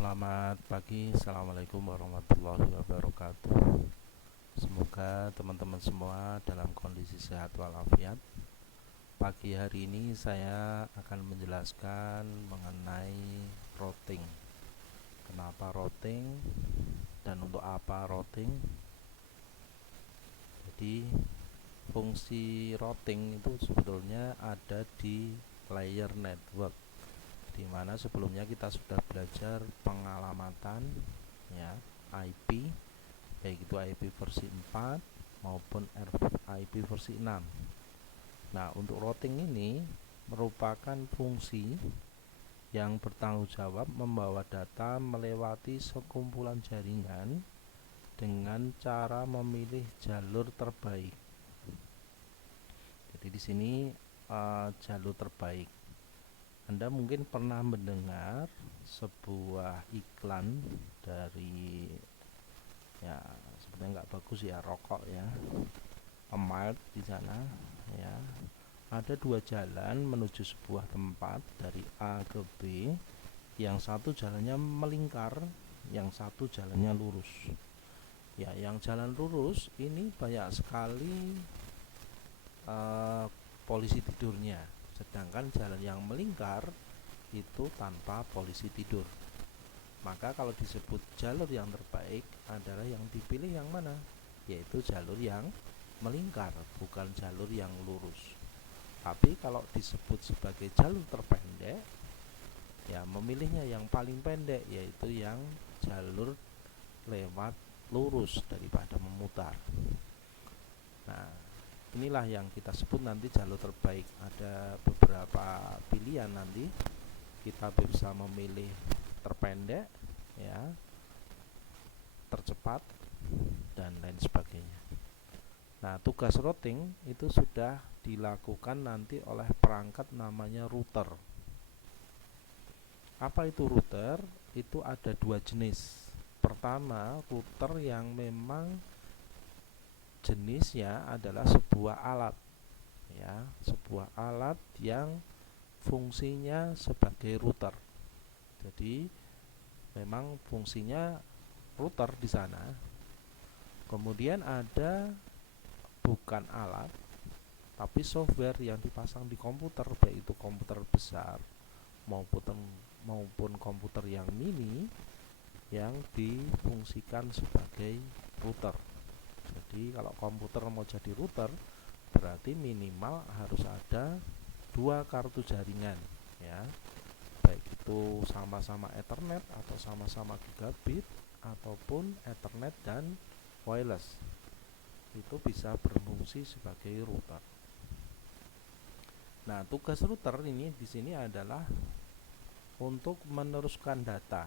Selamat pagi, Assalamualaikum warahmatullahi wabarakatuh. Semoga teman-teman semua dalam kondisi sehat walafiat. Pagi hari ini saya akan menjelaskan mengenai routing. Kenapa routing dan untuk apa routing? Jadi fungsi routing itu sebetulnya ada di layer network, di mana sebelumnya kita sudah belajar pengalamatan ya IP, baik itu IP versi 4 maupun IP versi 6. Nah, untuk routing ini merupakan fungsi yang bertanggung jawab membawa data melewati sekumpulan jaringan dengan cara memilih jalur terbaik. Jadi di sini jalur terbaik. Anda mungkin pernah mendengar sebuah iklan dari sebenarnya nggak bagus ya, rokok ya, Amart di sana ya. Ada dua jalan menuju sebuah tempat dari A ke B, yang satu jalannya melingkar, yang satu jalannya lurus. Ya, yang jalan lurus ini banyak sekali polisi tidurnya, sedangkan jalan yang melingkar itu tanpa polisi tidur. Maka kalau disebut jalur yang terbaik adalah yang dipilih yang mana? Yaitu jalur yang melingkar, bukan jalur yang lurus. Tapi kalau disebut sebagai jalur terpendek, ya memilihnya yang paling pendek, yaitu yang jalur lewat lurus daripada memutar. Nah, inilah yang kita sebut nanti jalur terbaik. Ada beberapa pilihan nanti. Kita bisa memilih terpendek, ya, tercepat, dan lain sebagainya. Nah, tugas routing itu sudah dilakukan nanti oleh perangkat namanya router. Apa itu router? Itu ada dua jenis. Pertama, router yang memang jenisnya adalah sebuah alat, ya, sebuah alat yang fungsinya sebagai router. Jadi memang fungsinya router di sana. Kemudian ada bukan alat, tapi software yang dipasang di komputer, baik itu komputer besar maupun komputer yang mini, yang difungsikan sebagai router. Jadi kalau komputer mau jadi router, berarti minimal harus ada dua kartu jaringan, ya, baik itu sama-sama Ethernet atau sama-sama gigabit ataupun Ethernet dan wireless. Itu bisa berfungsi sebagai router. Nah, tugas router ini di sini adalah untuk meneruskan data.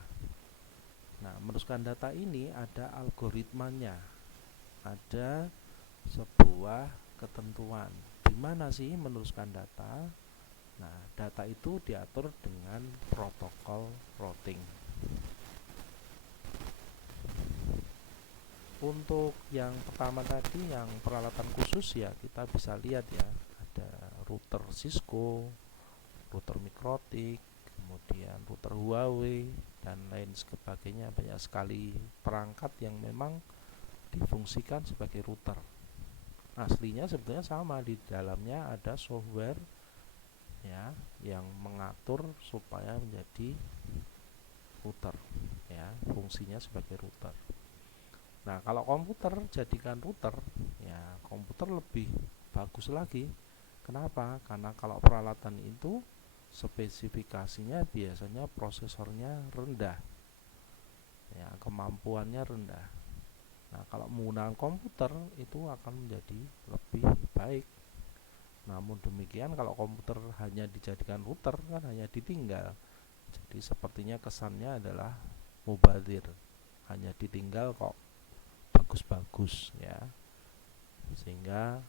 Nah, meneruskan data ini ada algoritmanya, ada sebuah ketentuan. Di mana sih meneruskan data? Nah, data itu diatur dengan protokol routing. Untuk yang pertama tadi, yang peralatan khusus, ya kita bisa lihat ya, ada router Cisco, router Mikrotik, kemudian router Huawei, dan lain sebagainya. Banyak sekali perangkat yang memang difungsikan sebagai router. Aslinya sebetulnya sama, di dalamnya ada software ya yang mengatur supaya menjadi router, ya, fungsinya sebagai router. Nah, kalau komputer jadikan router, ya komputer lebih bagus lagi. Kenapa? Karena kalau peralatan itu spesifikasinya biasanya prosesornya rendah, ya, kemampuannya rendah. Nah, kalau menggunakan komputer itu akan menjadi lebih baik. Namun demikian, kalau komputer hanya dijadikan router kan hanya ditinggal. Jadi sepertinya kesannya adalah mubazir, hanya ditinggal kok bagus-bagus, ya. Sehingga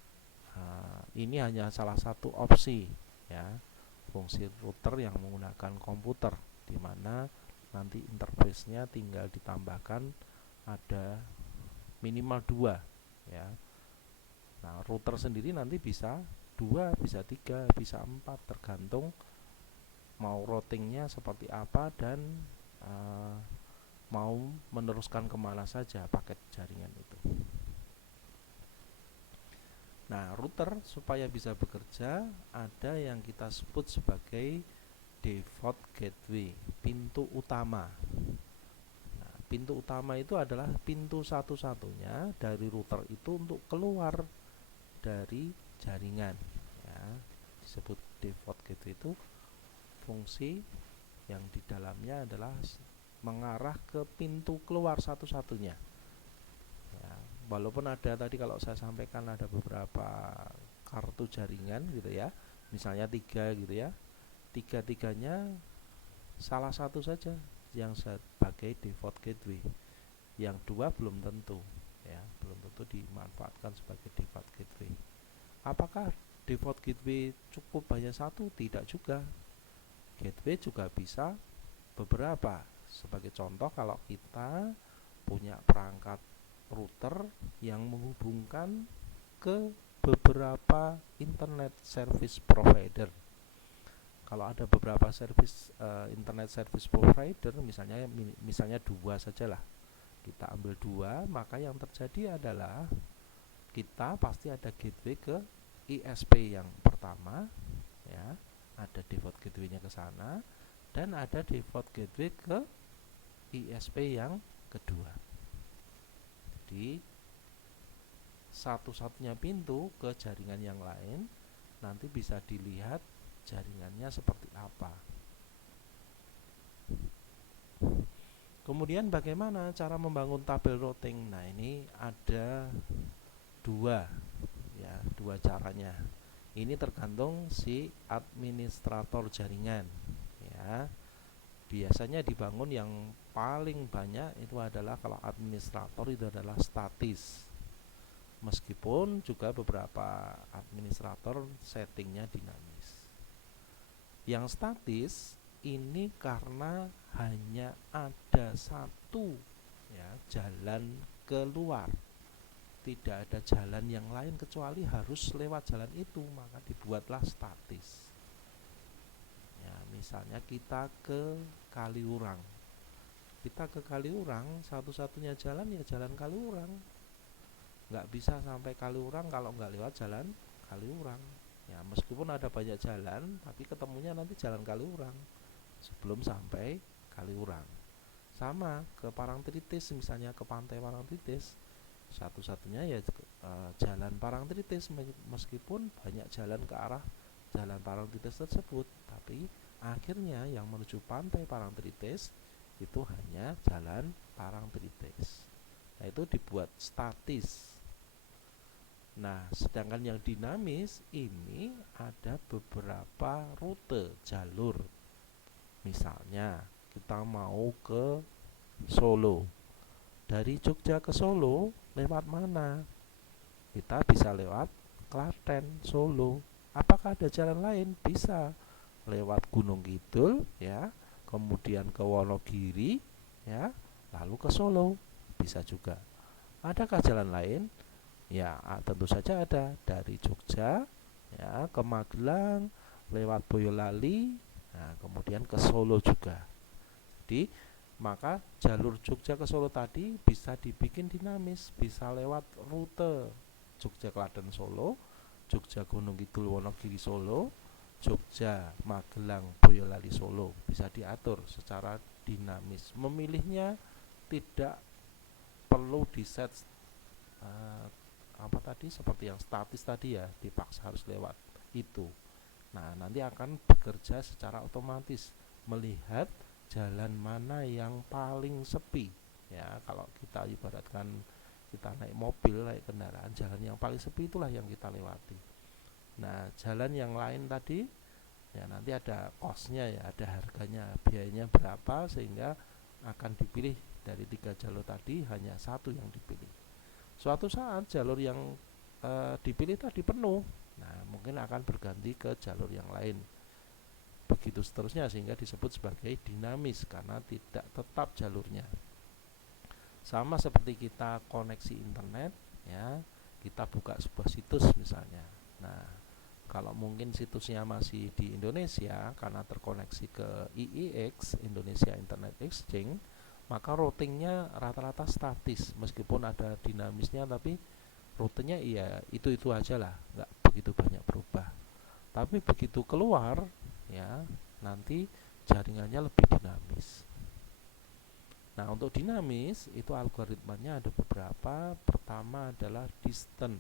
ini hanya salah satu opsi, ya, fungsi router yang menggunakan komputer, di mana nanti interface-nya tinggal ditambahkan ada minimal 2, ya. Nah, router sendiri nanti bisa 2, bisa 3, bisa 4, tergantung mau routingnya seperti apa dan uh, mau meneruskan kemana saja paket jaringan itu. Nah, router supaya bisa bekerja ada yang kita sebut sebagai default gateway, pintu utama. Nah, pintu utama itu adalah pintu satu-satunya dari router itu untuk keluar dari jaringan. Ya, disebut default gateway itu fungsi yang di dalamnya adalah mengarah ke pintu keluar satu-satunya. Ya, walaupun ada tadi kalau saya sampaikan ada beberapa kartu jaringan gitu ya, misalnya 3 gitu ya, tiga-tiganya salah satu saja yang sebagai default gateway, yang 2 belum tentu ya, belum tentu dimanfaatkan sebagai default gateway. Apakah default gateway cukup hanya satu? Tidak juga. Gateway juga bisa beberapa. Sebagai contoh, kalau kita punya perangkat router yang menghubungkan ke beberapa internet service provider. Kalau ada beberapa internet service provider, misalnya 2 sajalah, kita ambil 2, maka yang terjadi adalah kita pasti ada gateway ke ISP yang pertama, ya, ada default gateway-nya ke sana, dan ada default gateway ke ISP yang kedua. Jadi satu-satunya pintu ke jaringan yang lain nanti bisa dilihat jaringannya seperti apa. Kemudian bagaimana cara membangun tabel routing? Nah, ini ada dua caranya. Ini tergantung si administrator jaringan ya. Biasanya dibangun yang paling banyak itu adalah, kalau administrator itu adalah statis. Meskipun juga beberapa administrator settingnya dinamis. Yang statis ini karena hanya ada satu ya jalan keluar, tidak ada jalan yang lain kecuali harus lewat jalan itu, maka dibuatlah statis. Ya, misalnya kita ke Kaliurang, satu-satunya jalan ya jalan Kaliurang. Nggak bisa sampai Kaliurang kalau nggak lewat jalan Kaliurang. Ya, meskipun ada banyak jalan, tapi ketemunya nanti jalan Kaliurang sebelum sampai Kaliurang. Sama ke Parangtritis, misalnya ke pantai Parangtritis, satu-satunya ya jalan Parangtritis, meskipun banyak jalan ke arah jalan Parangtritis tersebut, tapi akhirnya yang menuju pantai Parangtritis itu hanya jalan Parangtritis. Nah, itu dibuat statis. Nah, sedangkan yang dinamis ini ada beberapa rute jalur. Misalnya kita mau ke Solo, dari Jogja ke Solo lewat mana? Kita bisa lewat Klaten, Solo. Apakah ada jalan lain? Bisa lewat Gunung Kidul ya, kemudian ke Wonogiri ya, lalu ke Solo. Bisa juga. Adakah jalan lain? Ya, tentu saja ada. Dari Jogja ya ke Magelang, lewat Boyolali, nah, kemudian ke Solo juga. Jadi maka jalur Jogja ke Solo tadi bisa dibikin dinamis, bisa lewat rute Jogja Klaten Solo, Jogja Gunung Kidul Wonogiri Solo, Jogja Magelang Boyolali Solo, bisa diatur secara dinamis. Memilihnya tidak perlu diset seperti yang statis tadi ya, dipaksa harus lewat itu. Nah, nanti akan bekerja secara otomatis melihat jalan mana yang paling sepi ya. Kalau kita ibaratkan kita naik mobil, naik kendaraan, jalan yang paling sepi itulah yang kita lewati. Nah, jalan yang lain tadi ya nanti ada cost-nya ya, ada harganya, biayanya berapa, sehingga akan dipilih dari 3 jalur tadi hanya satu yang dipilih. Suatu saat jalur yang dipilih tadi penuh, nah mungkin akan berganti ke jalur yang lain, begitu seterusnya, sehingga disebut sebagai dinamis karena tidak tetap jalurnya. Sama seperti kita koneksi internet ya, kita buka sebuah situs misalnya. Nah, Kalau mungkin situsnya masih di Indonesia karena terkoneksi ke IIX, Indonesia Internet Exchange, maka routingnya rata-rata statis, meskipun ada dinamisnya, tapi rutenya iya itu aja lah, nggak begitu banyak berubah. Tapi begitu keluar ya, nanti jaringannya lebih dinamis. Nah, untuk dinamis itu algoritmanya ada beberapa. Pertama adalah distance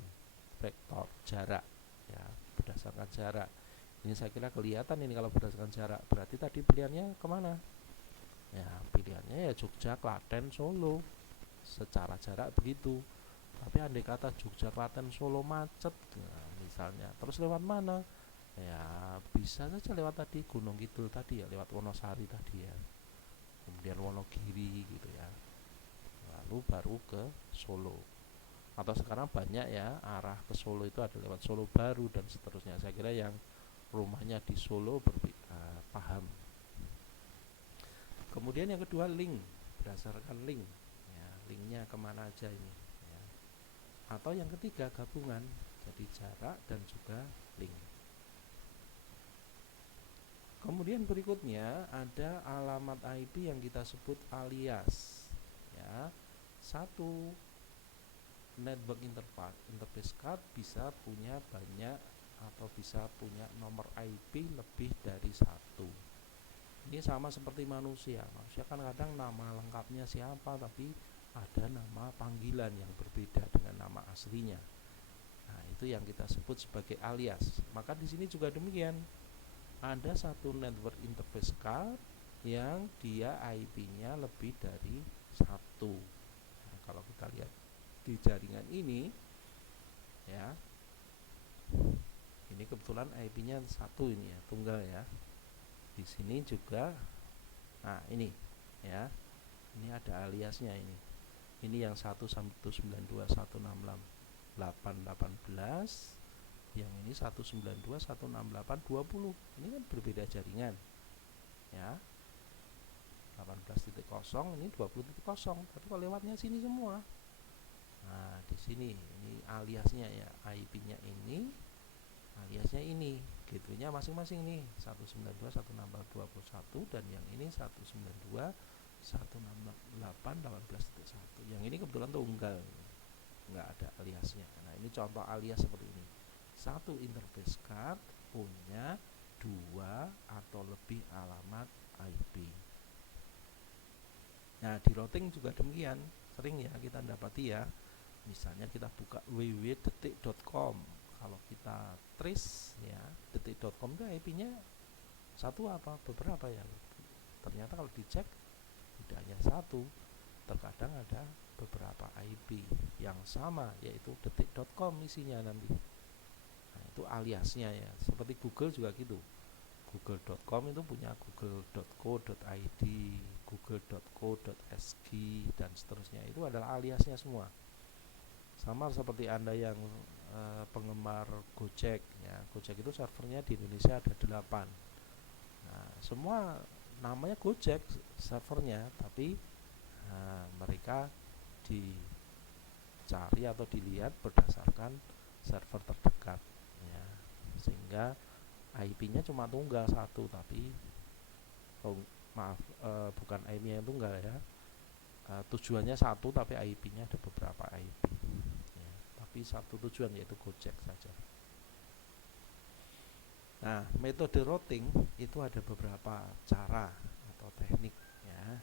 vector, jarak ya, berdasarkan jarak. Ini saya kira kelihatan ini kalau berdasarkan jarak. Berarti tadi pilihannya kemana? Ya, pilihannya ya Jogja, Klaten, Solo. Secara jarak begitu. Tapi andai kata Jogja, Klaten, Solo macet, nah, misalnya, terus lewat mana? Ya bisa saja lewat tadi Gunung Kidul tadi ya, lewat Wonosari tadi ya, kemudian Wonogiri gitu ya, lalu baru ke Solo. Atau sekarang banyak ya arah ke Solo itu ada lewat Solo Baru dan seterusnya. Saya kira yang rumahnya di Solo paham. Kemudian yang kedua link, berdasarkan link ya, linknya kemana aja ini ya. Atau yang ketiga gabungan, jadi jarak dan juga link. Kemudian berikutnya ada alamat IP yang kita sebut alias ya. Satu network interface card bisa punya banyak atau bisa punya nomor IP lebih dari satu. Ini sama seperti manusia. Manusia kan kadang nama lengkapnya siapa, tapi ada nama panggilan yang berbeda dengan nama aslinya. Nah, itu yang kita sebut sebagai alias. Maka di sini juga demikian. Ada satu network interface card yang dia IP-nya lebih dari satu. Nah, kalau kita lihat di jaringan ini ya, ini kebetulan IP-nya satu ini ya, tunggal ya. Di sini juga, nah ini ya, ini ada aliasnya ini. Ini yang 192.168.18, yang ini 192.168.20. Ini kan berbeda jaringan ya. 18.0 ini 20.0, tapi kalau lewatnya sini semua. Nah, di sini ini aliasnya ya, IP-nya ini, aliasnya ini, gateway-nya masing-masing nih, 192.168.21 dan yang ini 192.168.18.1. Yang ini kebetulan tunggal, nggak ada aliasnya. Nah, ini contoh alias seperti ini. Satu interface card punya dua atau lebih alamat IP. Nah, di routing juga demikian, sering ya kita dapati ya. Misalnya kita buka www.detik.com, kalau kita trace ya, detik.com itu IP-nya satu apa beberapa ya. Ternyata kalau dicek tidak hanya satu, terkadang ada beberapa IP yang sama, yaitu detik.com isinya nanti. Nah, itu aliasnya ya. Seperti Google juga gitu. Google.com itu punya google.co.id, google.co.sg dan seterusnya. Itu adalah aliasnya semua. Sama seperti Anda yang penggemar Gojek ya. Gojek itu servernya di Indonesia ada 8. Nah, semua namanya Gojek servernya, tapi mereka dicari atau dilihat berdasarkan server terdekat ya. Sehingga IP-nya cuma tunggal satu, tapi bukan IP-nya yang tunggal ya. Tujuannya satu tapi IP-nya ada beberapa IP ya. Tapi satu tujuan yaitu Gojek saja. Nah, metode routing itu ada beberapa cara atau teknik ya.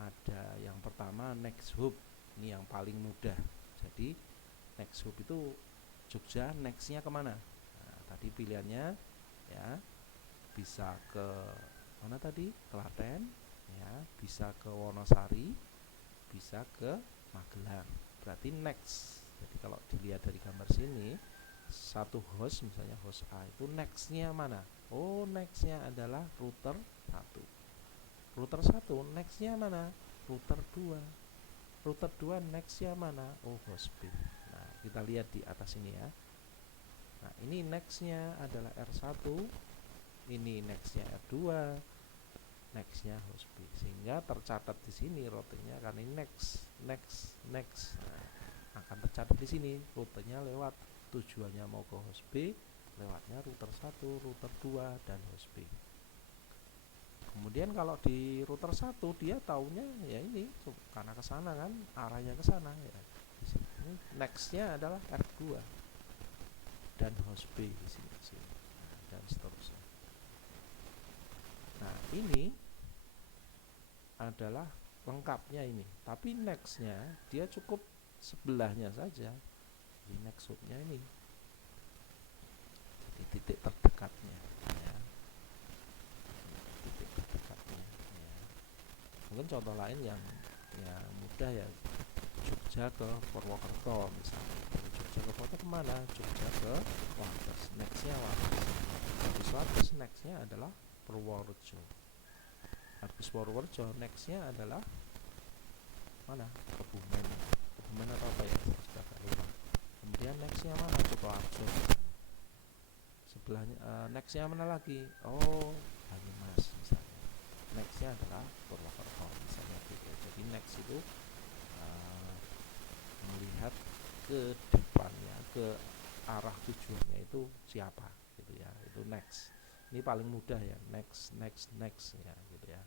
Ada yang pertama next hub, ini yang paling mudah. Jadi next hub itu Jogja, nextnya kemana? Nah, tadi pilihannya ya bisa ke mana tadi? Klaten ya, bisa ke Wonosari, bisa ke Magelang. Berarti next. Jadi kalau dilihat dari gambar sini, satu host misalnya host A itu nextnya mana? Oh, nextnya adalah router 1. Router 1 nextnya mana? Router 2. Router 2 nextnya mana? Oh, host B. Nah, kita lihat di atas ini ya. Nah, ini nextnya adalah R1, ini nextnya R2, nextnya host B. Sehingga tercatat di sini routingnya karena ini next. Nah, akan tercatat di sini rutenya lewat, tujuannya mau ke host B, lewatnya router 1, router 2, dan host B. Kemudian kalau di router 1 dia taunya ya ini karena ke sana kan, arahnya ke sana ya. Di sini nextnya adalah R2 dan host B di sini, dan seterusnya. Nah, ini adalah lengkapnya ini. Tapi nextnya dia cukup sebelahnya saja. Di next hubnya ini. Jadi titik terdekatnya. Ya. Titik terdekatnya. Ya. Mungkin contoh lain yang ya mudah ya. Jogja ke Purwokerto misalnya. Jogja ke Purwokerto kemana? Jogja ke Wates. Nextnya Wates. Habis Wates nextnya adalah Purworejo. Habis Purworejo nextnya adalah mana? Kebumen. Kebumen atau apa ya? Sudah tak lupa. Kemudian nextnya mana? Sukoharjo. Sebelahnya nextnya mana lagi? Oh, Banyumas misalnya. Nextnya adalah Purwokerto misalnya gitu. Jadi next itu melihat ke depannya, ke arah tujuannya itu siapa gitu ya. Itu next. Ini paling mudah ya, next ya gitu ya.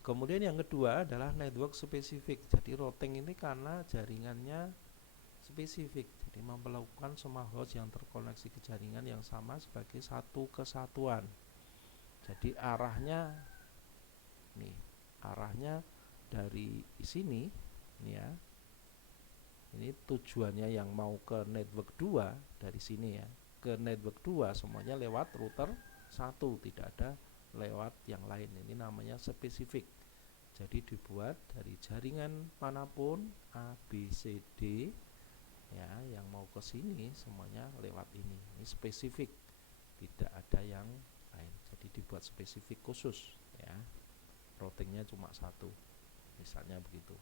Kemudian yang kedua adalah network spesifik. Jadi routing ini karena jaringannya spesifik, jadi memperlakukan semua host yang terkoneksi ke jaringan yang sama sebagai satu kesatuan. Jadi arahnya nih, arahnya dari sini nih ya. Ini tujuannya yang mau ke network 2 dari sini ya. Ke network 2 semuanya lewat router 1, tidak ada lewat yang lain. Ini namanya spesifik. Jadi dibuat dari jaringan manapun A, B, C, D ya, yang mau ke sini semuanya lewat ini. Ini spesifik, tidak ada yang lain. Jadi dibuat spesifik khusus ya. Routingnya cuma satu, misalnya begitu.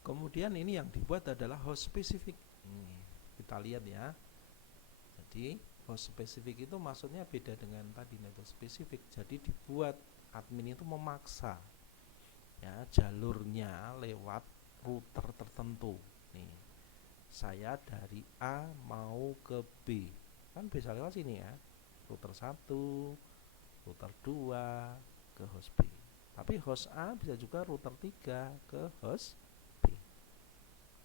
Kemudian ini yang dibuat adalah host spesifik. Kita lihat ya. Jadi host spesifik itu maksudnya beda dengan tadi network spesifik. Jadi dibuat admin itu memaksa ya jalurnya lewat router tertentu. Nih, saya dari A mau ke B, kan bisa lewat sini ya, router 1, router 2 ke host B. Tapi host A bisa juga router 3 ke host B.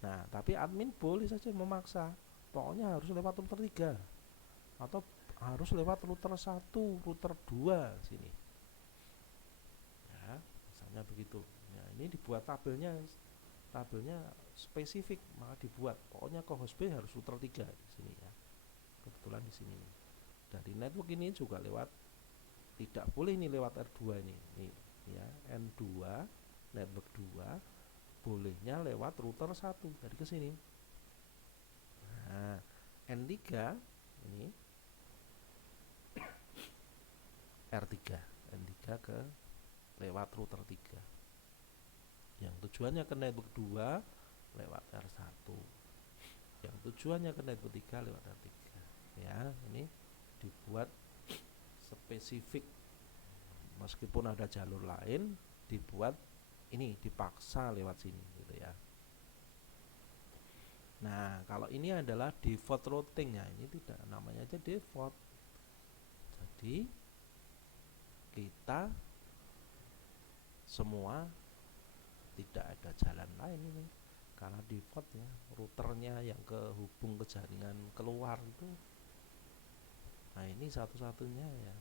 Nah, tapi admin boleh saja memaksa, pokoknya harus lewat router 3 atau harus lewat router 1, router 2 sini. Ya, misalnya begitu. Ya, ini dibuat tabelnya spesifik, maka dibuat pokoknya ke host B harus router 3 di sini ya. Kebetulan di sini nih. Dari network ini juga lewat, tidak boleh ini lewat R2 ini ya, N2 network 2 bolehnya lewat router 1 dari ke sini. Nah, N3 ini R3, N3 ke lewat router 3 yang tujuannya ke network 2 lewat R1, yang tujuannya ke network 3 lewat R3 ya. Ini dibuat spesifik, meskipun ada jalur lain dibuat ini dipaksa lewat sini gitu ya. Nah, kalau ini adalah default routing ya, ini tidak, namanya aja default. Jadi kita semua tidak ada jalan lain ini, karena default ya, routernya yang kehubung ke jaringan keluar itu, nah ini satu-satunya ya.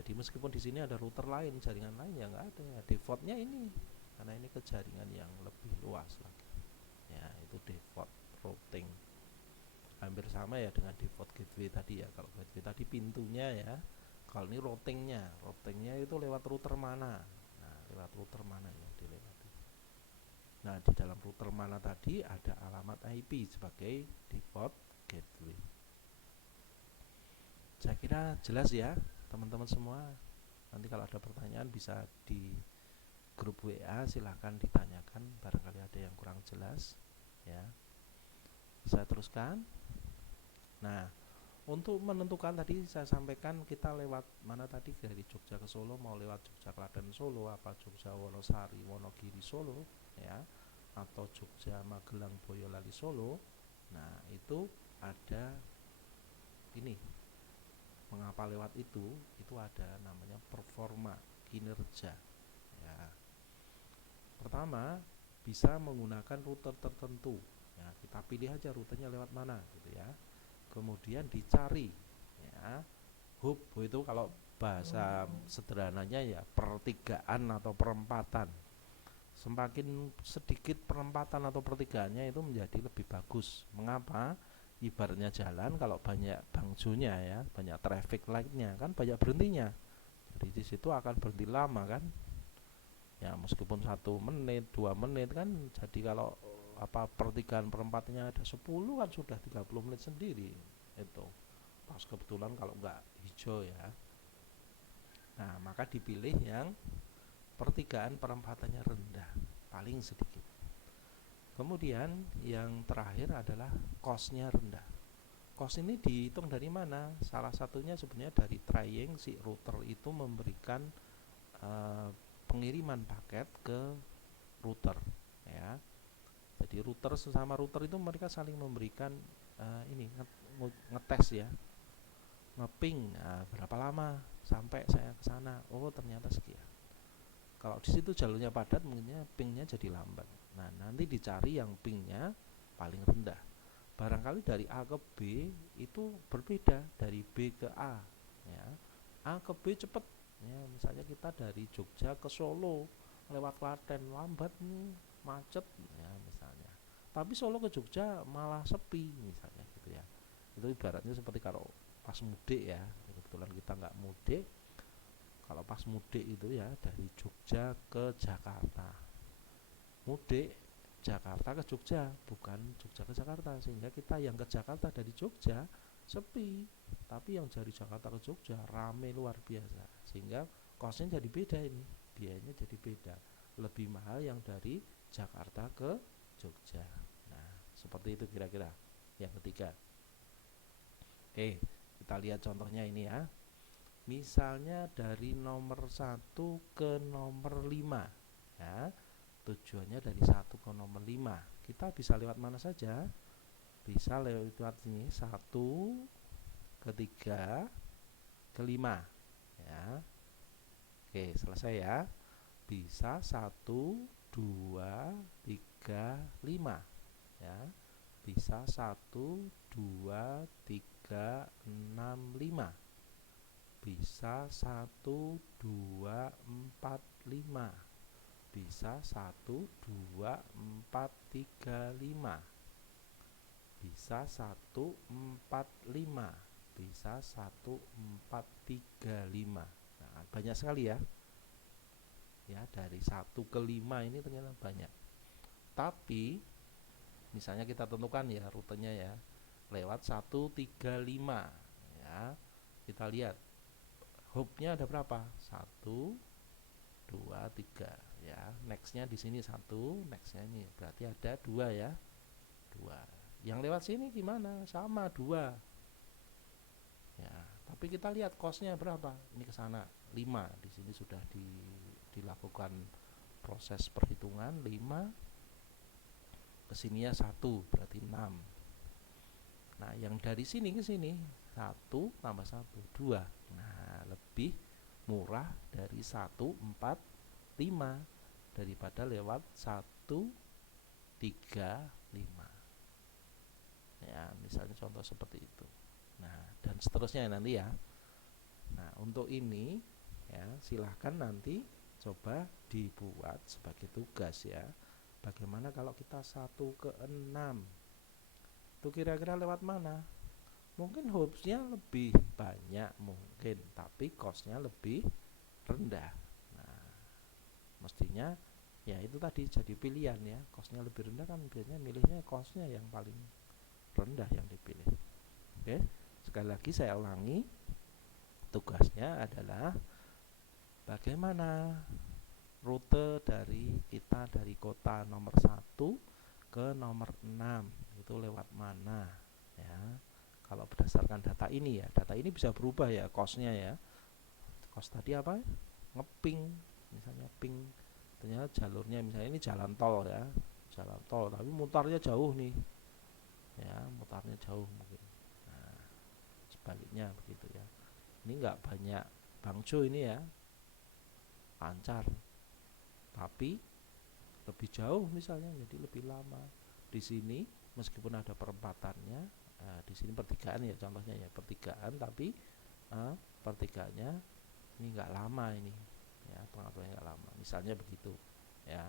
Jadi meskipun di sini ada router lain, jaringan lain ya nggak ada ya, defaultnya ini, karena ini ke jaringan yang lebih luas lagi ya. Itu default routing, hampir sama ya dengan default gateway tadi ya. Kalau gateway tadi pintunya ya, kalau ini routingnya itu lewat router mana. Nah, lewat router mana yang dilewati. Nah, di dalam router mana tadi ada alamat IP sebagai default gateway. Saya kira jelas ya teman-teman semua. Nanti kalau ada pertanyaan bisa di grup WA, silahkan ditanyakan, barangkali ada yang kurang jelas ya. Saya teruskan. Nah, untuk menentukan tadi saya sampaikan kita lewat mana tadi, dari Jogja ke Solo, mau lewat Jogja Klaten Solo, apa Jogja Wonosari Wonogiri Solo ya, atau Jogja Magelang Boyolali Solo. Nah, itu ada ini, mengapa lewat itu ada namanya performa, kinerja ya. Pertama, bisa menggunakan rute tertentu ya, kita pilih aja rutenya lewat mana gitu ya. Kemudian dicari ya, hub itu kalau bahasa sederhananya ya pertigaan atau perempatan. Semakin sedikit perempatan atau pertigaannya itu menjadi lebih bagus. Mengapa? Ibaratnya jalan, kalau banyak bangjonya ya, banyak traffic lightnya kan banyak berhentinya. Jadi di situ akan berhenti lama kan. Ya meskipun 1 menit 2 menit kan, jadi kalau pertigaan perempatnya ada 10 kan sudah 30 menit sendiri itu, pas kebetulan kalau nggak hijau ya. Nah maka dipilih yang pertigaan perempatannya rendah, paling sedikit. Kemudian yang terakhir adalah cost-nya rendah. Cost ini dihitung dari mana? Salah satunya sebenarnya dari trying si router itu memberikan pengiriman paket ke router ya. Jadi router sesama router itu mereka saling memberikan ini ngetes ya, ngeping berapa lama sampai saya ke sana. Oh ternyata sekian. Kalau di situ jalurnya padat, mungkinnya pingnya jadi lambat. Nah nanti dicari yang pingnya paling rendah. Barangkali dari A ke B itu berbeda, dari B ke A ya. A ke B cepet ya, misalnya kita dari Jogja ke Solo lewat Klaten lambat nih, macet ya misalnya. Tapi Solo ke Jogja malah sepi misalnya gitu ya. Itu ibaratnya seperti kalau pas mudik ya, kebetulan kita nggak mudik. Kalau pas mudik itu ya dari Jogja ke Jakarta, mudik Jakarta ke Jogja, bukan Jogja ke Jakarta, sehingga kita yang ke Jakarta dari Jogja sepi, tapi yang dari Jakarta ke Jogja rame luar biasa, sehingga kosnya jadi beda, ini biayanya jadi beda, lebih mahal yang dari Jakarta ke Jogja. Nah seperti itu kira-kira yang ketiga. Oke, kita lihat contohnya ini ya. Misalnya dari nomor 1 ke nomor 5 ya, tujuannya dari 1 ke nomor 5, kita bisa lewat mana saja? Bisa lewat sini, 1 ke 3 ke 5 ya. Oke selesai ya. Bisa 1 2 3 5 ya. Bisa 1 2 3 6 5. Bisa 1 2 4 5. Bisa 1 2 4 3 5. Bisa 1 4 5. Bisa 1 4 3 5. Nah banyak sekali ya. Ya dari 1 ke 5 ini ternyata banyak. Tapi misalnya kita tentukan ya rutenya ya, lewat 1 3 5 ya. Kita lihat hubnya ada berapa? 1 2 3 ya. Nextnya di sini 1, nextnya ini berarti ada 2 ya. 2. Yang lewat sini gimana? Sama 2. Ya, tapi kita lihat costnya berapa? Ini ke sana 5. Di sini sudah dilakukan proses perhitungan 5. Kesininya 1 berarti 6. Nah, yang dari sini ke sini 1 tambah 1 2. Nah, lebih murah dari 1 4 5 daripada lewat 1 3 5 ya, misalnya contoh seperti itu. Nah dan seterusnya nanti ya. Nah untuk ini ya silahkan nanti coba dibuat sebagai tugas ya, bagaimana kalau kita 1 ke 6 itu kira-kira lewat mana. Mungkin hubsnya lebih banyak mungkin, tapi costnya lebih rendah. Nah mestinya ya itu tadi jadi pilihan ya, costnya lebih rendah kan biasanya milihnya costnya yang paling rendah yang dipilih. Oke, sekali lagi saya ulangi, tugasnya adalah bagaimana rute dari kita dari kota nomor 1 ke nomor 6 itu lewat mana ya. Kalau berdasarkan data ini ya, data ini bisa berubah ya costnya ya. Cost tadi apa? Ngeping, misalnya ping, ternyata jalurnya misalnya ini jalan tol ya, jalan tol tapi mutarnya jauh nih ya, mutarnya jauh mungkin. Nah, sebaliknya begitu ya. Ini nggak banyak bangjo ini ya, lancar, tapi lebih jauh misalnya, jadi lebih lama. Di sini meskipun ada perempatannya, di sini pertigaan ya contohnya ya, pertigaan, tapi pertigaannya ini nggak lama ini ya, pengaturannya nggak lama, misalnya begitu ya.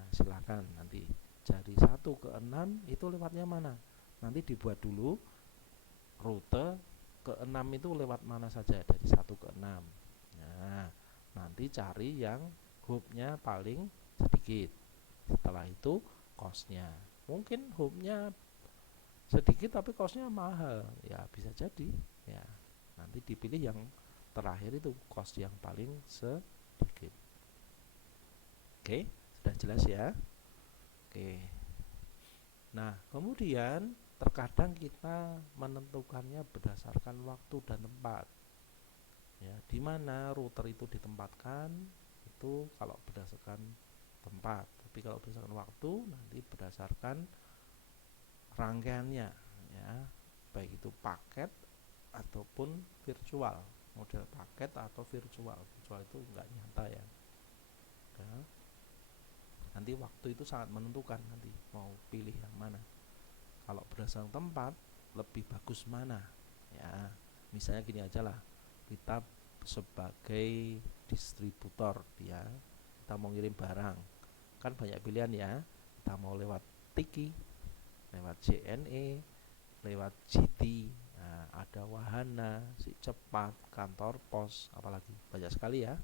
Nah silakan nanti dari 1 ke 6 itu lewatnya mana, nanti dibuat dulu rute ke 6 itu lewat mana saja dari 1 ke 6. Nah nanti cari yang hubnya paling sedikit, setelah itu costnya, mungkin hubnya sedikit tapi costnya mahal ya, bisa jadi ya, nanti dipilih yang terakhir itu cost yang paling sedikit. Oke, sudah jelas ya. Oke, nah kemudian terkadang kita menentukannya berdasarkan waktu dan tempat ya, di mana router itu ditempatkan itu kalau berdasarkan tempat, tapi kalau berdasarkan waktu nanti berdasarkan rangkaiannya ya, baik itu paket ataupun virtual, model paket atau virtual. Virtual itu enggak nyata ya. Nah, nanti waktu itu sangat menentukan nanti mau pilih yang mana. Kalau berdasarkan tempat lebih bagus mana ya, misalnya gini aja lah, kita sebagai distributor ya, kita mau ngirim barang kan banyak pilihan ya, kita mau lewat Tiki, lewat JNE, lewat GT, nah, ada Wahana, Si Cepat, Kantor Pos, apalagi banyak sekali ya.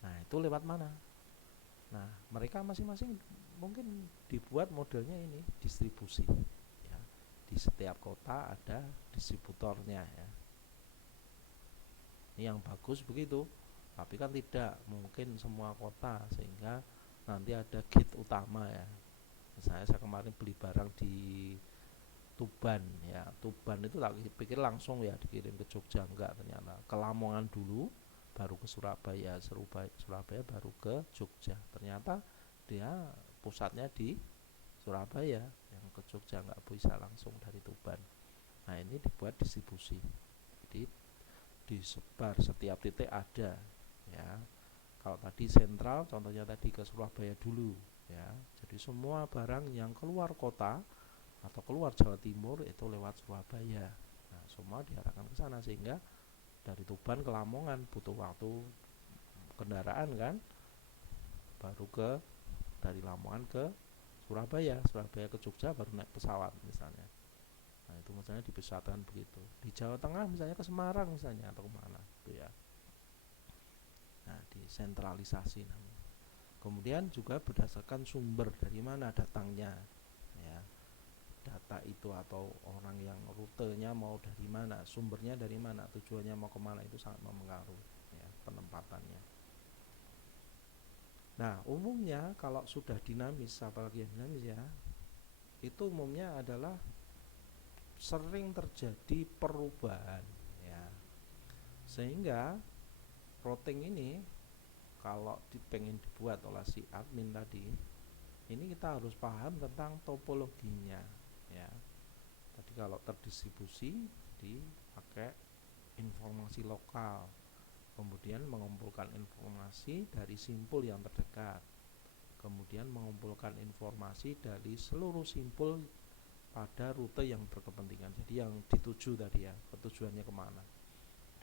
Nah itu lewat mana? Nah mereka masing-masing mungkin dibuat modelnya ini distribusi ya, di setiap kota ada distributornya ya. Ini yang bagus begitu, tapi kan tidak mungkin semua kota, sehingga nanti ada gate utama ya. Misalnya saya kemarin beli barang di Tuban ya, Tuban itu tak pikir langsung ya dikirim ke Jogja, enggak, ternyata ke Lamongan dulu baru ke Surabaya, Surabaya baru ke Jogja, ternyata dia pusatnya di Surabaya, yang ke Jogja enggak bisa langsung dari Tuban. Nah ini dibuat distribusi, jadi disebar setiap titik ada ya. Kalau tadi sentral contohnya tadi ke Surabaya dulu ya, jadi semua barang yang keluar kota atau keluar Jawa Timur itu lewat Surabaya. Nah, semua diarahkan ke sana, sehingga dari Tuban ke Lamongan butuh waktu kendaraan kan, baru ke dari Lamongan ke Surabaya, Surabaya ke Jogja baru naik pesawat misalnya. Nah itu misalnya dipusatkan begitu. Di Jawa Tengah misalnya ke Semarang misalnya, atau kemana itu ya. Nah disentralisasi namanya. Kemudian juga berdasarkan sumber dari mana datangnya ya, data itu atau orang yang rutenya mau dari mana, sumbernya dari mana, tujuannya mau kemana, itu sangat mempengaruhi ya, penempatannya. Nah umumnya kalau sudah dinamis, apalagi yang dinamis ya, itu umumnya adalah sering terjadi perubahan ya, sehingga routing ini kalau pengen dibuat oleh si admin tadi, ini kita harus paham tentang topologinya ya. Tadi kalau terdistribusi dipakai informasi lokal, kemudian mengumpulkan informasi dari simpul yang terdekat, kemudian mengumpulkan informasi dari seluruh simpul pada rute yang berkepentingan. Jadi yang dituju tadi ya, ketujuannya kemana.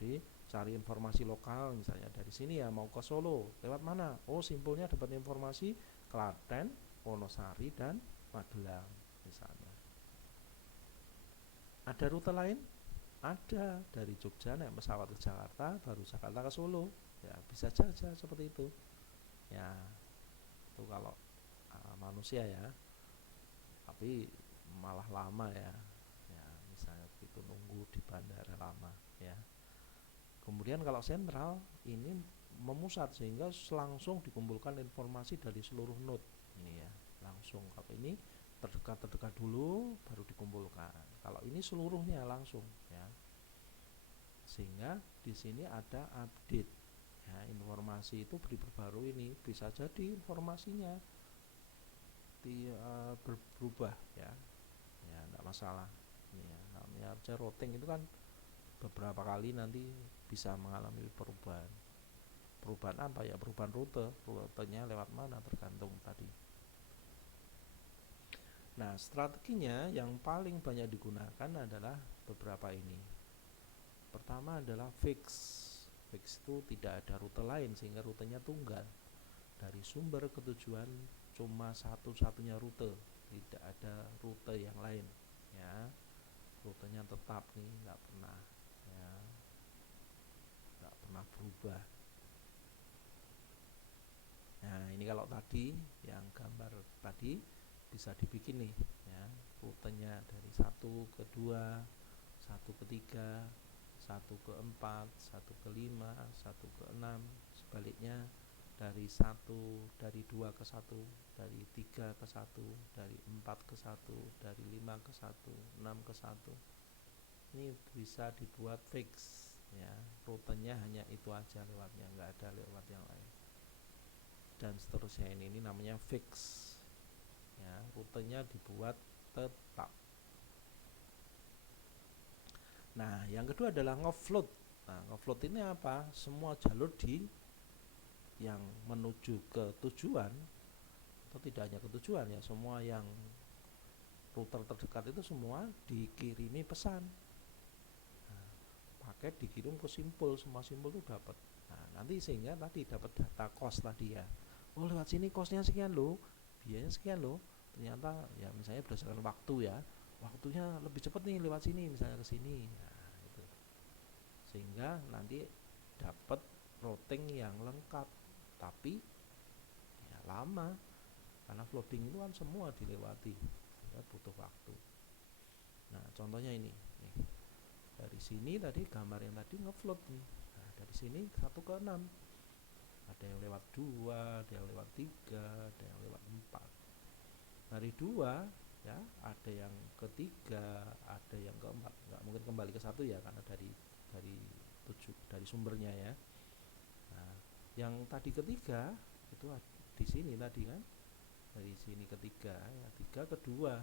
Jadi cari informasi lokal, misalnya dari sini ya mau ke Solo, lewat mana? Oh simpulnya dapat informasi Klaten, Wonosari, dan Magelang misalnya. Ada rute lain? Ada, dari Jogja naik pesawat ke Jakarta, baru Jakarta ke Solo ya, bisa saja seperti itu ya. Itu kalau manusia ya, tapi malah lama ya, ya misalnya itu nunggu di bandara lama ya. Kemudian kalau sentral ini memusat, sehingga langsung dikumpulkan informasi dari seluruh node ini ya, langsung. Kalau ini terdekat dulu baru dikumpulkan, kalau ini seluruhnya langsung ya, sehingga di sini ada update ya, informasi itu diperbarui. Ini bisa jadi informasinya berubah ya, ya enggak masalah. Ini ya, namanya aja routing itu kan beberapa kali nanti bisa mengalami perubahan. Perubahan apa ya? Perubahan rutenya lewat mana tergantung tadi. Nah, strateginya yang paling banyak digunakan adalah beberapa ini. Pertama adalah fix. Fix itu tidak ada rute lain sehingga rutenya tunggal. Dari sumber ke tujuan cuma satu-satunya rute, tidak ada rute yang lain. Ya, rutenya tetap nih, nggak pernah berubah. Nah, ini kalau tadi yang gambar tadi bisa dibikin nih, ya, rutenya dari 1 ke 2, 1 ke 3, 1 ke 4, 1 ke 5, 1 ke 6, sebaliknya dari 2 ke 1, dari 3 ke 1, dari 4 ke 1, dari 5 ke 1, 6 ke 1. Ini bisa dibuat fix, ya, rutenya hanya itu aja lewatnya, nggak ada lewat yang lain. Dan seterusnya ini namanya fix, ya, rutenya dibuat tetap. Nah, yang kedua adalah ngefloat. Nah, ngefloat ini apa? Semua jalur yang menuju ke tujuan, atau tidak hanya ke tujuan ya, semua yang router terdekat itu semua dikirimi pesan. Nah, paket dikirim ke simpul, semua simpul itu dapat. Nah, nanti sehingga tadi dapat data cost tadi ya. Oh, lewat sini costnya sekian loh, biayanya sekian loh. Ternyata ya misalnya berdasarkan waktu ya, waktunya lebih cepat nih lewat sini, misalnya ke sini. Nah, itu. Sehingga nanti dapat routing yang lengkap, tapi ya lama karena flooding itu kan semua dilewati, ya butuh waktu. Nah, contohnya ini nih, dari sini tadi gambar yang tadi ngefloat nih. Nah, dari sini 1 ke 6, ada yang lewat 2, ada yang lewat 3, ada yang lewat 4. Dari 2 ya, ada yang ke 3, ada yang ke 4. Nggak mungkin kembali ke 1 ya, karena dari sumbernya ya. Nah, yang tadi ke 3 itu di sini tadi kan, dari sini ke 3 ya, 3 ke 2,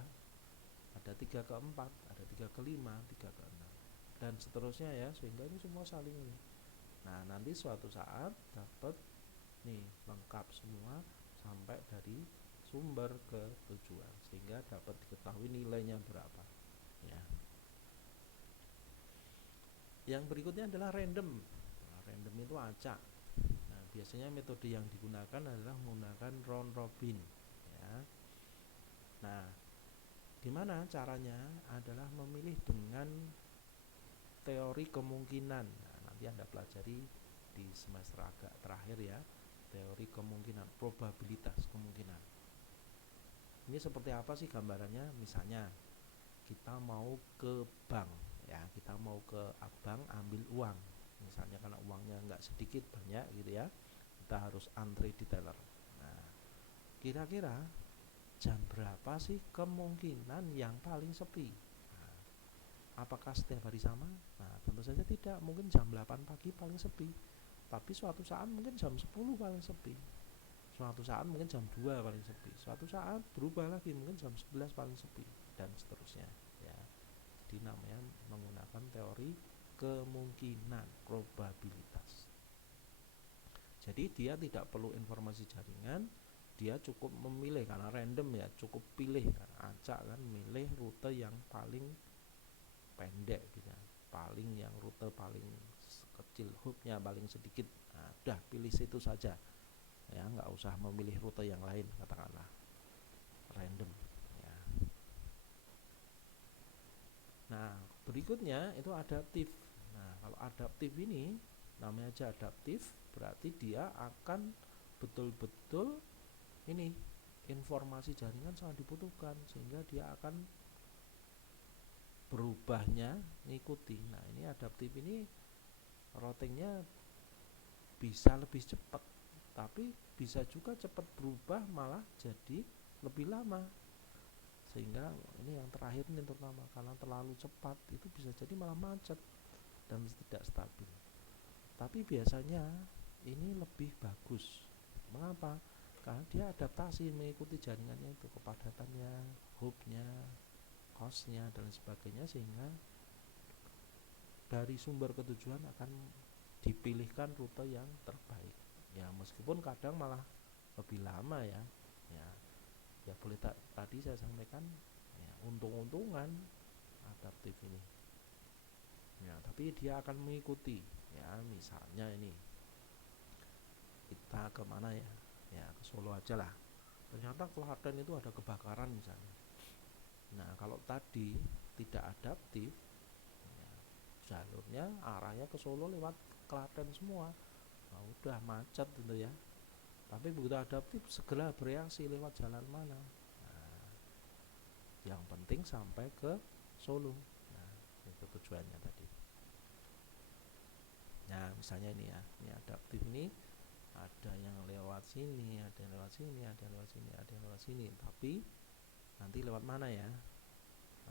ada 3 ke 4, ada 3 ke 5, 3 ke 6, dan seterusnya ya, sehingga ini semua saling ini. Nah, nanti suatu saat dapat nih lengkap semua sampai dari sumber ke tujuan, sehingga dapat diketahui nilainya berapa ya. Yang berikutnya adalah random. Nah, random itu acak. Nah, biasanya metode yang digunakan adalah menggunakan round robin ya. Nah, gimana caranya? Adalah memilih dengan teori kemungkinan. Nah, nanti Anda pelajari di semester agak terakhir ya, teori kemungkinan, probabilitas kemungkinan. Ini seperti apa sih gambarannya? Misalnya kita mau ke bank ya, kita mau ke bank ambil uang, misalnya karena uangnya nggak sedikit, banyak gitu ya, kita harus antri di teller. Nah, kira-kira jam berapa sih kemungkinan yang paling sepi? Nah, apakah setiap hari sama? Nah, tentu saja tidak. Mungkin jam 8 pagi paling sepi, tapi suatu saat mungkin jam 10 paling sepi, suatu saat mungkin jam 2 paling sepi, suatu saat berubah lagi, mungkin jam 11 paling sepi, dan seterusnya ya. Jadi namanya menggunakan teori kemungkinan, probabilitas. Jadi dia tidak perlu informasi jaringan, dia cukup memilih, karena random ya, cukup pilih, acak kan, milih rute yang paling pendek gitu, yang rute paling kecil, hubnya paling sedikit. Nah, udah pilih situ saja ya, nggak usah memilih rute yang lain, katakanlah random ya. Nah, berikutnya itu adaptif. Nah, kalau adaptif ini namanya aja adaptif, berarti dia akan betul-betul ini, informasi jaringan sangat dibutuhkan, sehingga dia akan berubahnya ngikuti. Nah, ini adaptif ini routingnya bisa lebih cepat, tapi bisa juga cepat berubah malah jadi lebih lama. Sehingga ini yang terakhir ini terutama, karena terlalu cepat itu bisa jadi malah macet dan tidak stabil. Tapi biasanya ini lebih bagus. Mengapa? Karena dia adaptasi mengikuti jaringannya itu, kepadatannya, hubnya, cost-nya dan sebagainya, sehingga dari sumber ke tujuan akan dipilihkan rute yang terbaik. Ya meskipun kadang malah lebih lama ya. Ya boleh tadi saya sampaikan ya, untung-untungan adaptif ini. Ya, tapi dia akan mengikuti. Ya, misalnya ini kita kemana ya? Ya ke Solo aja lah. Ternyata Klaten itu ada kebakaran misalnya. Nah kalau tadi tidak adaptif, ya, jalurnya arahnya ke Solo lewat Klaten semua. Nah, udah macet gitu ya. Tapi begitu adaptif segera bereaksi lewat jalan mana. Nah, yang penting sampai ke Solo. Nah, itu tujuannya tadi. Nah misalnya ini ya, ini adaptif ini ada yang lewat sini, ada yang lewat sini, ada yang lewat sini, ada yang lewat sini. Tapi nanti lewat mana ya?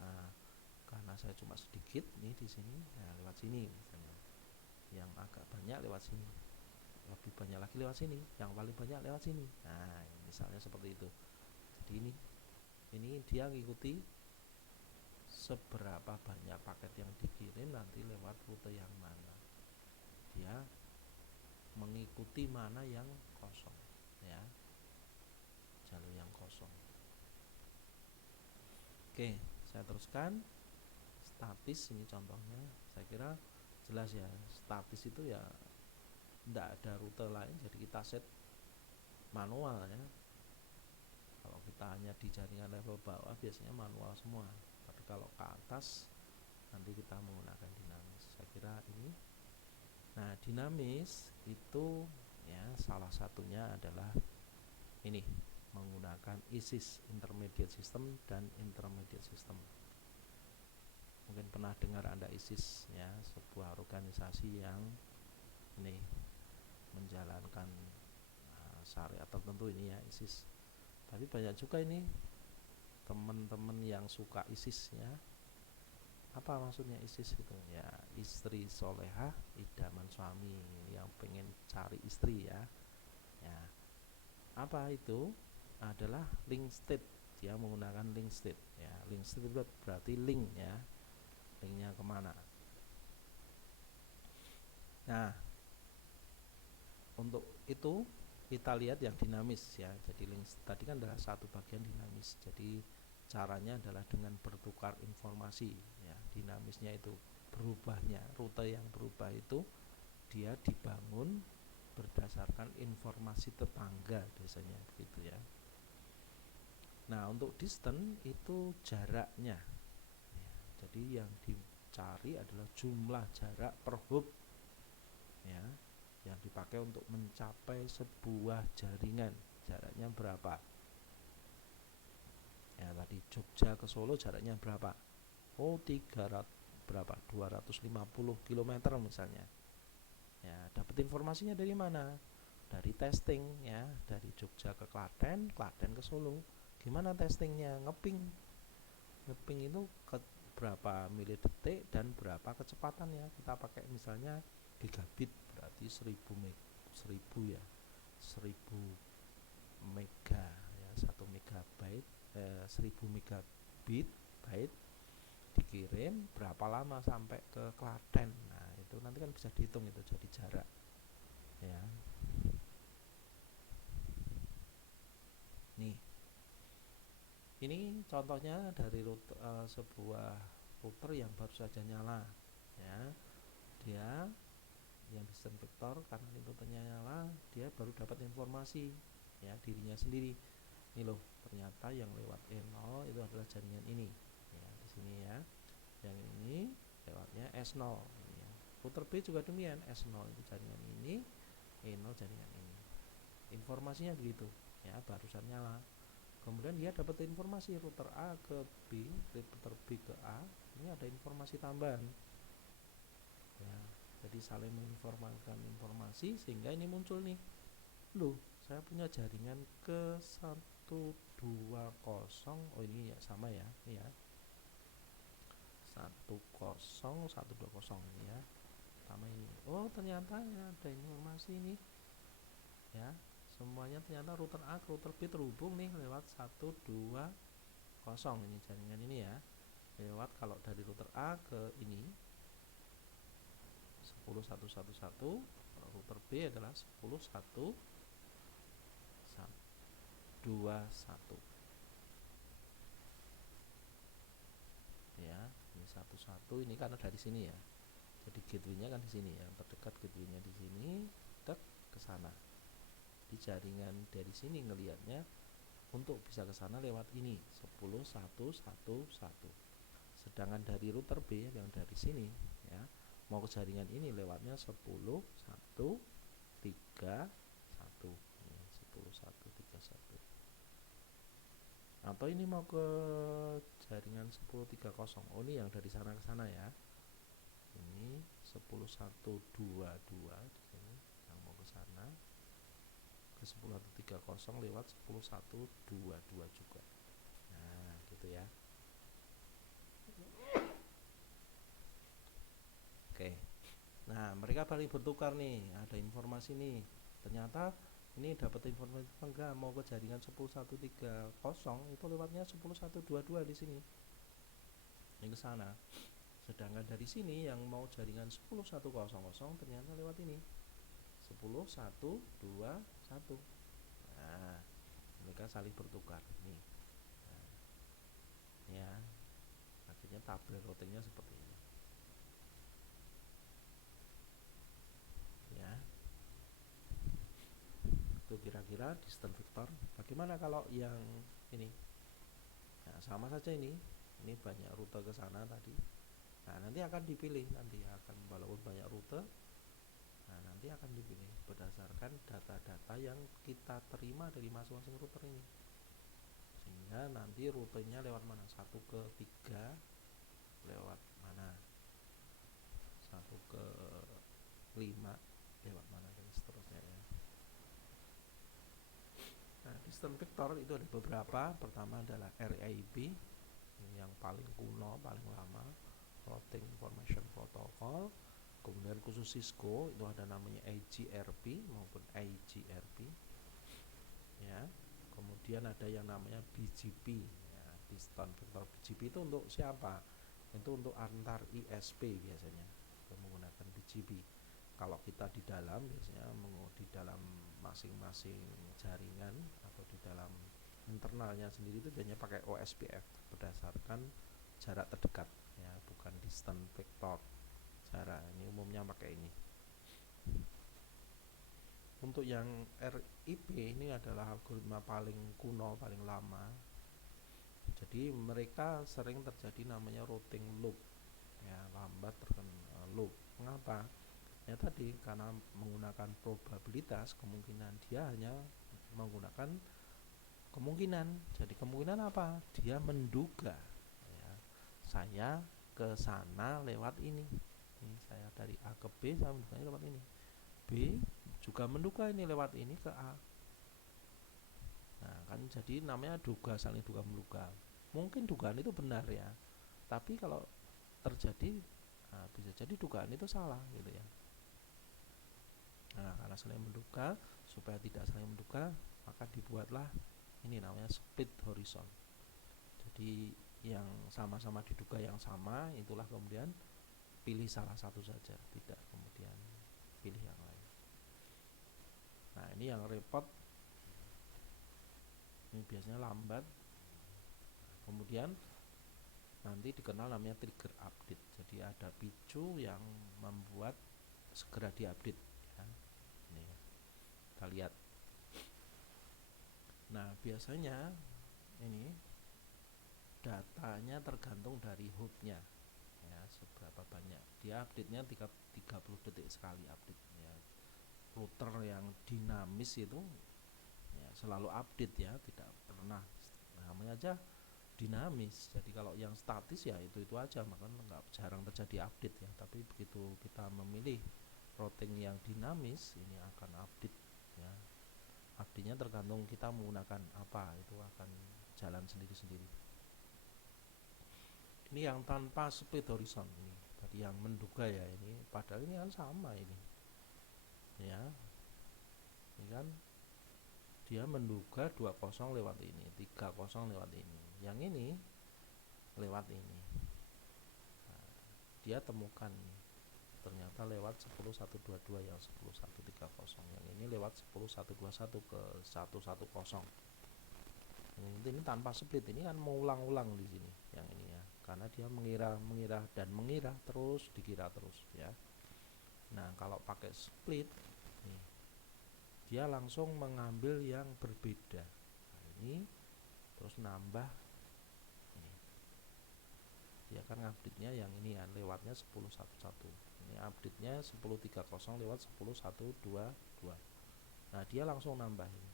Nah, karena saya cuma sedikit nih di sini, nah lewat sini misalnya. Yang agak banyak lewat sini, lebih banyak lagi lewat sini, yang paling banyak lewat sini. Nah, misalnya seperti itu. Jadi ini dia ngikuti seberapa banyak paket yang dikirim nanti lewat rute yang mana. Dia mengikuti mana yang kosong ya, jalur yang kosong. Oke, saya teruskan. Statis ini contohnya, saya kira jelas ya. Statis itu ya tidak ada rute lain, jadi kita set manual ya. Kalau kita hanya di jaringan level bawah biasanya manual semua, tapi kalau ke atas nanti kita menggunakan dinamis. Saya kira ini. Nah dinamis itu ya salah satunya adalah ini, menggunakan ISIS, Intermediate System dan Intermediate System. Mungkin pernah dengar Anda ISIS ya, sebuah organisasi yang ini menjalankan syariat tertentu ini ya, ISIS. Tapi banyak juga ini teman-teman yang suka ISIS ya. Apa maksudnya ISIS itu? Ya istri solehah, idaman suami, yang pengen cari istri ya. Ya apa itu? Adalah link state. Dia menggunakan link state ya. Link state itu berarti link ya, linknya kemana. Nah untuk itu kita lihat yang dinamis ya. Jadi link tadi kan adalah satu bagian dinamis. Jadi caranya adalah dengan bertukar informasi ya. Dinamisnya itu berubahnya, rute yang berubah itu dia dibangun berdasarkan informasi tetangga biasanya begitu ya. Nah untuk distance itu jaraknya ya. Jadi yang dicari adalah jumlah jarak per hub ya, yang dipakai untuk mencapai sebuah jaringan. Jaraknya berapa ya, tadi Jogja ke Solo jaraknya berapa? Oh 300 berapa? 250 km misalnya ya. Dapat informasinya dari mana? Dari testing ya, dari Jogja ke Klaten, Klaten ke Solo. Gimana testingnya? Ngeping itu ke berapa milidetik dan berapa kecepatannya. Kita pakai misalnya gigabit, berarti 1000 ya, 1000 mega ya, 1 megabyte 1000 megabit byte dikirim berapa lama sampai ke Klaten. Nah itu nanti kan bisa dihitung, itu jadi jarak ya. Nih ini contohnya dari sebuah router yang baru saja nyala ya. Dia yang distance vector, karena routernya nyala dia baru dapat informasi ya dirinya sendiri. Ini loh, ternyata yang lewat E0 itu adalah jaringan ini ya, di sini ya. Yang ini lewatnya S0 ini ya. Router B juga demikian, S0 itu jaringan ini, E0 jaringan ini. Informasinya begitu ya, barusan nyala. Kemudian dia dapat informasi router A ke B, router B ke A, ini ada informasi tambahan ya. Jadi saling menginformasikan informasi sehingga ini muncul nih, loh saya punya jaringan ke 120. Oh ini ya sama ya, ini ya 10120 ini ya, sama ini. Oh ternyata ya, ada informasi ini ya, semuanya ternyata router A ke router B terhubung nih lewat 120 ini jaringan ini ya. lewat, kalau dari router A ke ini 10111, router B adalah 10121 ya. Ini 11, ini karena dari sini ya, jadi gateway-nya kan di sini, yang terdekat gateway-nya di sini, dek ke sana. Di jaringan dari sini ngelihatnya untuk bisa ke sana lewat ini 10111. Sedangkan dari router B yang dari sini ya, mau ke jaringan ini lewatnya 10131. 10131. Atau ini mau ke jaringan 1030. Oh, ini yang dari sana ke sana ya. Ini 10122 di sini yang mau ke sana ke 10130 lewat 10122 juga. Nah, gitu ya. Oke. Nah, mereka paling bertukar nih, ada informasi nih. Ternyata ini dapat informasi enggak, mau ke jaringan 10130 itu lewatnya 10122 di sini. Yang ke sana. Sedangkan dari sini yang mau jaringan 10100 ternyata lewat ini 10121. Nah, mereka saling bertukar nih. Nah, ya, akhirnya tabel routingnya seperti ini. Ya, itu kira-kira distance vector. Bagaimana kalau yang ini? Nah, sama saja ini banyak rute ke sana tadi. Nah, nanti akan dipilih, nanti akan, walaupun banyak rute, nah nanti akan dipilih berdasarkan data-data yang kita terima dari masing-masing router ini, sehingga nanti rutenya lewat mana, 1 ke 3 lewat mana, 1 ke 5 lewat mana, dan seterusnya ya. Nah, distance vector itu ada beberapa. Pertama adalah RIB, yang paling kuno, paling lama, Routing Information Protocol. Kemudian khusus Cisco itu ada namanya AGRP maupun IGRP ya. Kemudian ada yang namanya BGP ya. Distance vector BGP itu untuk siapa? Itu untuk antar ISP biasanya, menggunakan BGP. Kalau kita di dalam, biasanya di dalam masing-masing jaringan atau di dalam internalnya sendiri itu biasanya pakai OSPF berdasarkan jarak terdekat ya, bukan distance vector. Jarak ini umumnya pakai ini. Untuk yang RIP ini adalah algoritma paling kuno, paling lama. Jadi mereka sering terjadi namanya routing loop ya, lambat terkena loop. Mengapa? Ya tadi, karena menggunakan probabilitas, kemungkinan dia hanya menggunakan kemungkinan. Jadi kemungkinan apa? Dia menduga ya, saya ke sana lewat ini. Saya dari A ke B, saya menduganya lewat ini. B juga menduga ini lewat ini ke A. Nah, kan jadi namanya duga, saling duga menduga. Mungkin dugaan itu benar ya, tapi kalau terjadi, nah, bisa jadi dugaan itu salah gitu ya. Nah, karena saling menduga, supaya tidak saling menduga, maka dibuatlah ini namanya split horizon. Jadi yang sama-sama diduga yang sama, itulah kemudian pilih salah satu saja, tidak kemudian pilih yang lain. Nah, ini yang repot, ini biasanya lambat. Kemudian nanti dikenal namanya trigger update. Jadi ada picu yang membuat segera diupdate ya. Ini kita lihat. Nah, biasanya ini datanya tergantung dari hubnya ya, seberapa banyak dia update-nya. 30 detik sekali update ya. Router yang dinamis itu ya selalu update ya, tidak pernah, namanya aja dinamis. Jadi kalau yang statis ya itu aja, maka nggak, jarang terjadi update ya. Tapi begitu kita memilih routing yang dinamis, ini akan update ya. Update-nya tergantung kita menggunakan apa, itu akan jalan sendiri-sendiri. Ini yang tanpa split horizon ini. Tadi yang menduga ya, ini padahal ini kan sama ini. Ya. Ini kan dia menduga 20 lewat ini, 30 lewat ini. Yang ini lewat ini. dia temukan nih, ternyata lewat 10122 yang 10130, yang ini lewat 10121 ke 110. Ini tanpa split, ini kan mengulang-ulang di sini yang ini ya, karena dia mengira terus, dikira terus ya. Nah kalau pakai split nih, dia langsung mengambil yang berbeda. Nah, ini terus nambah ini. Dia kan update-nya yang ini ya, lewatnya 1011. Ini update-nya 1030 lewat 10122. Nah dia langsung nambah ini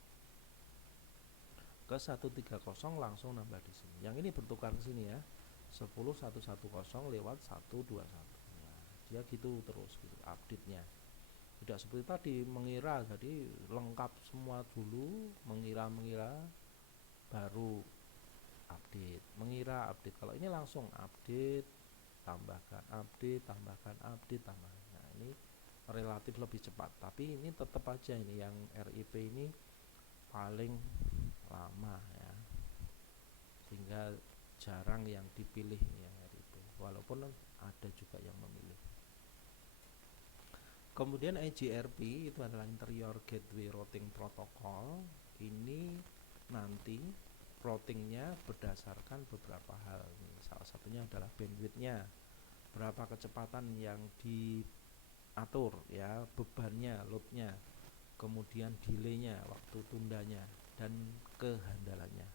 ke 130, langsung nambah di sini. Yang ini bertukar ke sini ya, 10110 lewat 121. Nah, dia gitu terus gitu update-nya. Tidak seperti tadi mengira, jadi lengkap semua dulu, mengira baru update, mengira update. Kalau ini langsung update, tambahkan, update, tambahkan, update, tambahkan. Nah ini relatif lebih cepat, tapi ini tetap aja ini yang RIP ini paling lama ya, sehingga jarang yang dipilih ini yang RIP, walaupun ada juga yang memilih. Kemudian IGRP itu adalah Interior Gateway Routing Protocol. Ini nanti routingnya berdasarkan beberapa hal. Salah satunya adalah bandwidthnya, berapa kecepatan yang diatur ya, bebannya, loadnya, kemudian delaynya, waktu tundanya, dan kehandalannya.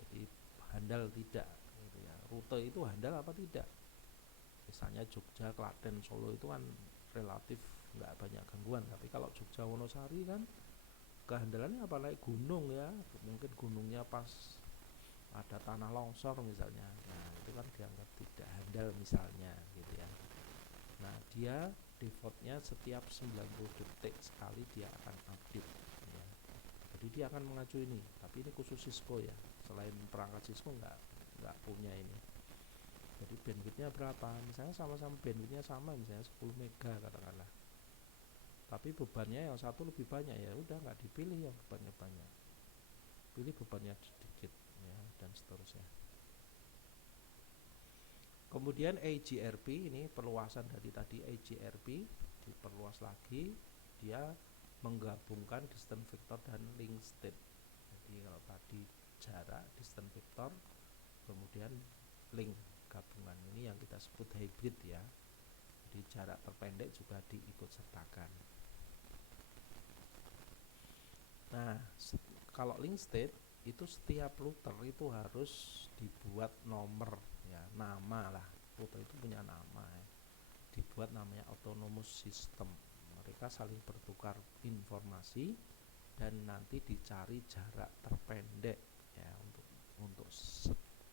Jadi handal tidak gitu ya, rute itu handal apa tidak. Misalnya Jogja, Klaten, Solo itu kan relatif nggak banyak gangguan, tapi kalau Jogja, Wonosari kan kehandalannya apalagi gunung ya, mungkin gunungnya pas ada tanah longsor misalnya, nah itu kan dianggap tidak handal misalnya gitu ya. Nah dia defaultnya setiap 90 detik sekali dia akan update ya. Jadi dia akan mengacu ini, tapi ini khusus Cisco ya, selain perangkat Cisco nggak punya ini. Jadi bandwidthnya berapa, misalnya sama-sama bandwidthnya sama, misalnya 10 mega katakanlah, tapi bebannya yang satu lebih banyak, ya udah nggak dipilih yang bebannya banyak, pilih bebannya sedikit ya, dan seterusnya. Kemudian AGRP ini perluasan dari tadi, AGRP diperluas lagi, dia menggabungkan distance vector dan link state. Jadi kalau tadi jarak, distance vector, kemudian link, gabungan ini yang kita sebut hybrid ya. Jadi jarak terpendek juga diikut sertakan. Nah kalau link state itu setiap router itu harus dibuat nomor ya, nama lah, router itu punya nama ya. Dibuat namanya autonomous system, mereka saling bertukar informasi dan nanti dicari jarak terpendek ya untuk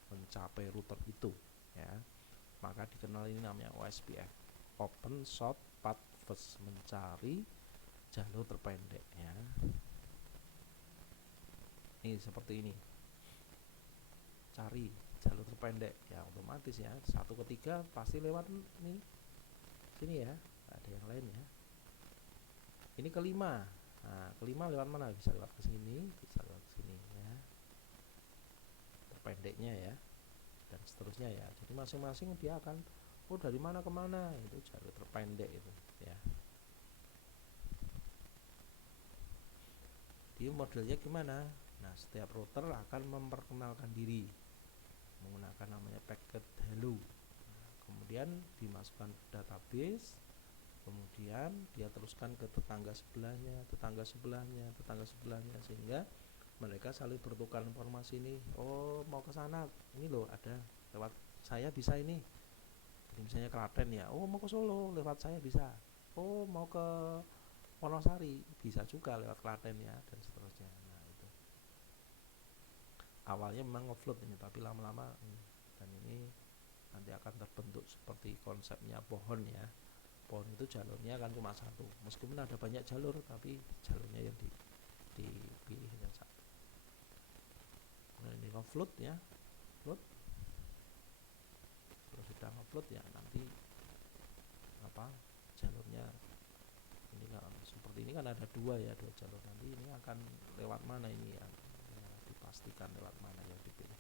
mencapai router itu ya. Maka dikenal ini namanya OSPF, Open Short Path First, mencari jalur terpendek ya. Ini seperti ini, cari jalur terpendek ya, otomatis ya, 1 ke 3 pasti lewat ini sini ya, ada yang lain ya. Ini ke-5, nah ke-5 lewat mana, bisa lewat ke sini, bisa lewat ke sini ya, terpendeknya ya, dan seterusnya ya. Jadi masing-masing dia akan dari mana ke mana, itu jalur terpendek itu ya. Di modelnya gimana? Nah setiap router akan memperkenalkan diri menggunakan namanya packet hello, kemudian dimasukkan ke database, kemudian dia teruskan ke tetangga sebelahnya, tetangga sebelahnya, tetangga sebelahnya, sehingga mereka saling bertukar informasi nih. Oh mau ke sana, ini loh ada lewat saya bisa ini. Jadi misalnya Klaten ya, oh mau ke Solo lewat saya bisa. Oh mau ke Wonosari bisa juga lewat Klaten ya, dan seterusnya. Nah itu awalnya memang ngefloat ini, tapi lama-lama dan ini nanti akan terbentuk seperti konsepnya pohon ya. Pohon itu jalurnya kan cuma satu, meskipun ada banyak jalur, tapi jalurnya yang dipilih hanya satu. Nah ini ngefloat ya, float. Kalau sudah ngefloat ya nanti apa jalurnya ini kan seperti ini kan ada dua jalur, nanti ini akan lewat mana ini ya, dipastikan lewat mana yang dipilih.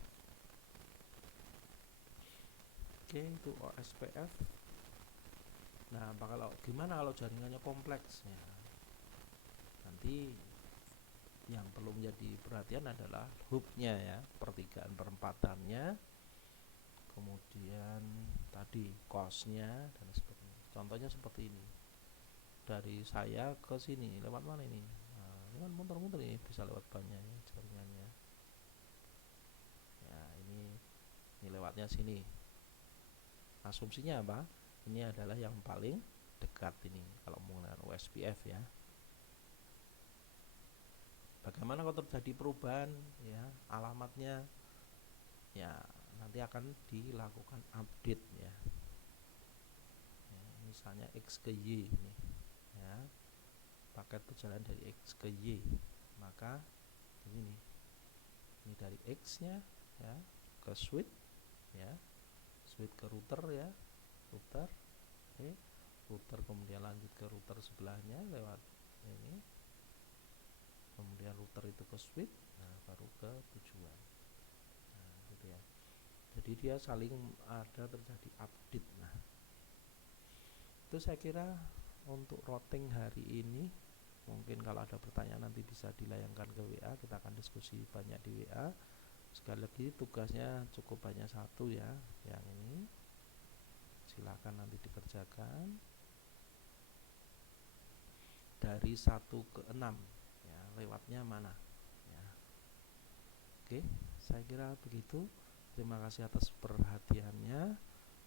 Oke, itu OSPF. Nah, kalau gimana kalau jaringannya kompleks ya? Nanti yang perlu menjadi perhatian adalah hubnya ya, pertigaan perempatannya, kemudian tadi costnya dan sebagainya. Contohnya seperti ini, dari saya ke sini lewat mana ini? Nah, ini kan muter-muter, ini bisa lewat banyak ya, jaringannya ya. Ini lewatnya sini. Asumsinya apa? Ini adalah yang paling dekat ini kalau menggunakan USPF ya. Bagaimana kalau terjadi perubahan ya alamatnya, ya nanti akan dilakukan update ya. Misalnya X ke Y ini ya, paket perjalanan dari X ke Y, maka ini dari X nya ya ke switch ya, switch ke router ya, router router kemudian lanjut ke router sebelahnya lewat ini, kemudian router itu ke switch, nah baru ke tujuan. Nah gitu ya, jadi dia saling ada terjadi update. Nah itu saya kira untuk routing hari ini. Mungkin kalau ada pertanyaan nanti bisa dilayangkan ke WA, kita akan diskusi banyak di WA. Sekali lagi tugasnya cukup hanya satu ya, yang ini silakan nanti dikerjakan dari 1 ke 6 ya, lewatnya mana ya. Oke, saya kira begitu. Terima kasih atas perhatiannya.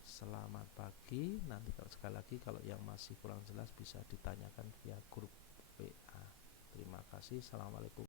Selamat pagi. Nanti sekali lagi kalau yang masih kurang jelas bisa ditanyakan via grup WA. Terima kasih. Assalamualaikum.